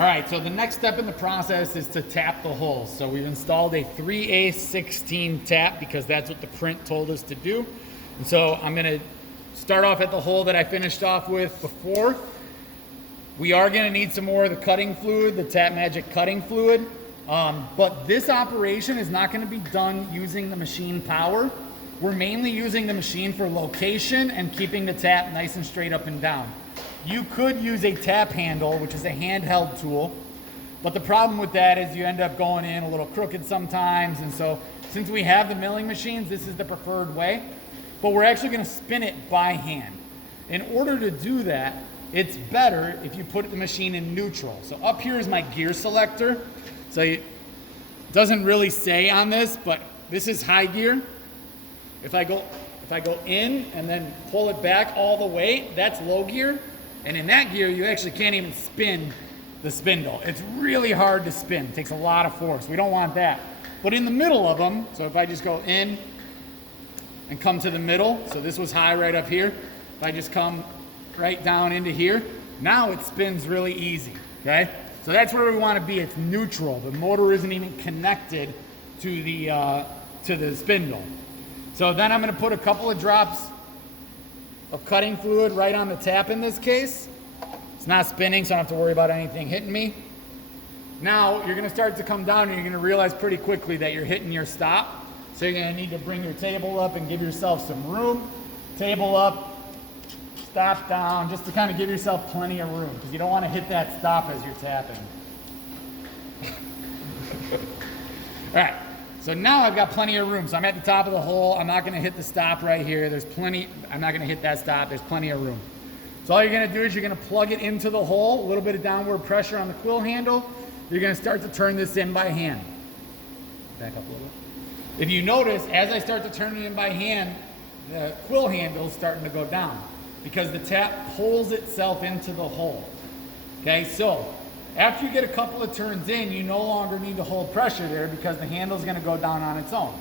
All right, so the next step in the process is to tap the hole. So we've installed a 3A16 tap because that's what the print told us to do. And so I'm gonna start off at the hole that I finished off with before. We are gonna need some more of the cutting fluid, the Tap Magic cutting fluid. But this operation is not gonna be done using the machine power. We're mainly using the machine for location and keeping the tap nice and straight up and down. You could use a tap handle, which is a handheld tool, but the problem with that is you end up going in a little crooked sometimes, and so since we have the milling machines, this is the preferred way, but we're actually gonna spin it by hand. In order to do that, it's better if you put the machine in neutral. So up here is my gear selector. So it doesn't really say on this, but this is high gear. If I go in and then pull it back all the way, that's low gear. And in that gear, you actually can't even spin the spindle. It's really hard to spin. It takes a lot of force. We don't want that. But in the middle of them, so if I just go in and come to the middle, so this was high right up here. If I just come right down into here, now it spins really easy, okay? So that's where we want to be. It's neutral. The motor isn't even connected to the spindle. So then I'm going to put a couple of drops of cutting fluid right on the tap in this case. It's not spinning, so I don't have to worry about anything hitting me. Now you're going to start to come down and you're going to realize pretty quickly that you're hitting your stop. So you're going to need to bring your table up and give yourself some room. Table up, stop down, just to kind of give yourself plenty of room because you don't want to hit that stop as you're tapping. All right. So now I've got plenty of room. So I'm at the top of the hole. I'm not gonna hit the stop right here. I'm not gonna hit that stop. There's plenty of room. So all you're gonna do is you're gonna plug it into the hole, a little bit of downward pressure on the quill handle. You're gonna start to turn this in by hand. Back up a little. If you notice, as I start to turn it in by hand, the quill handle is starting to go down because the tap pulls itself into the hole. Okay, so after you get a couple of turns in, you no longer need to hold pressure there because the handle is going to go down on its own.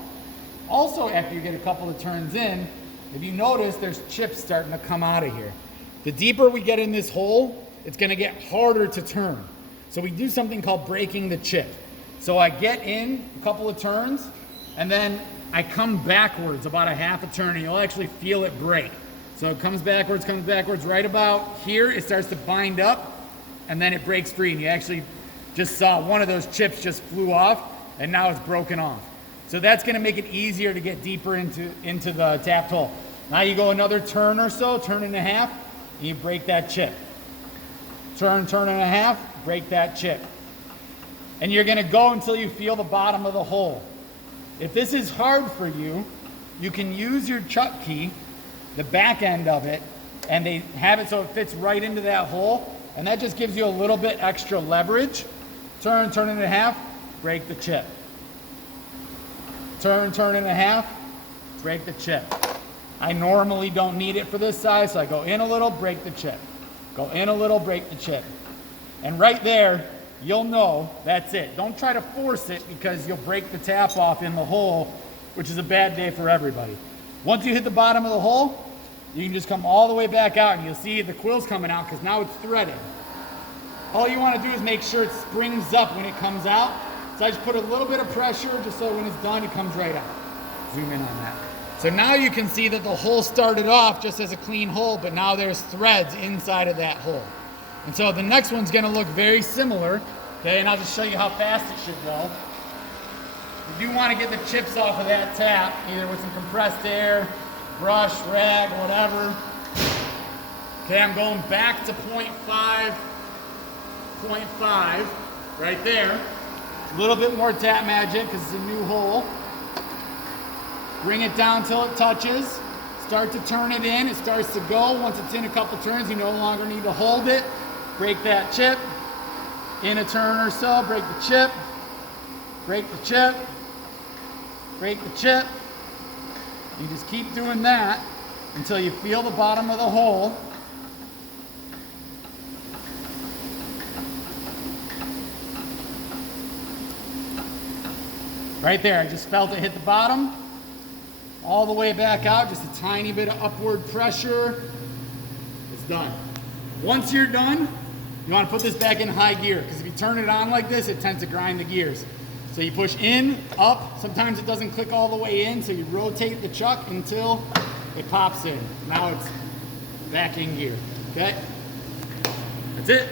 Also, after you get a couple of turns in, if you notice, there's chips starting to come out of here. The deeper we get in this hole, it's going to get harder to turn. So we do something called breaking the chip. So I get in a couple of turns, and then I come backwards about a half a turn, and you'll actually feel it break. So it comes backwards, right about here, it starts to bind up, and then it breaks free, and you actually just saw one of those chips just flew off, and now it's broken off. So that's gonna make it easier to get deeper into the tapped hole. Now you go another turn or so, turn and a half, and you break that chip. Turn and a half, break that chip. And you're gonna go until you feel the bottom of the hole. If this is hard for you, you can use your chuck key, the back end of it, and they have it so it fits right into that hole. And that just gives you a little bit extra leverage. Turn and a half, break the chip. Turn and a half, break the chip. I normally don't need it for this size, so I go in a little, break the chip. Go in a little, break the chip. And right there, you'll know that's it. Don't try to force it because you'll break the tap off in the hole, which is a bad day for everybody. Once you hit the bottom of the hole, you can just come all the way back out and you'll see the quill's coming out because now it's threaded. All you want to do is make sure it springs up when it comes out. So I just put a little bit of pressure just so when it's done, it comes right out. Zoom in on that. So now you can see that the hole started off just as a clean hole, but now there's threads inside of that hole. And so the next one's going to look very similar, okay? And I'll just show you how fast it should go. You do want to get the chips off of that tap, either with some compressed air, brush, rag, whatever. Okay, I'm going back to 0.5, right there. A little bit more Tap Magic because it's a new hole. Bring it down till it touches. Start to turn it in. It starts to go. Once it's in a couple turns, you no longer need to hold it. Break that chip. In a turn or so, break the chip. Break the chip. Break the chip. You just keep doing that until you feel the bottom of the hole. Right there, I just felt it hit the bottom. All the way back out, just a tiny bit of upward pressure. It's done. Once you're done, you want to put this back in high gear, because if you turn it on like this, it tends to grind the gears. So you push in, up, sometimes it doesn't click all the way in, so you rotate the chuck until it pops in. Now it's back in gear, okay? That's it.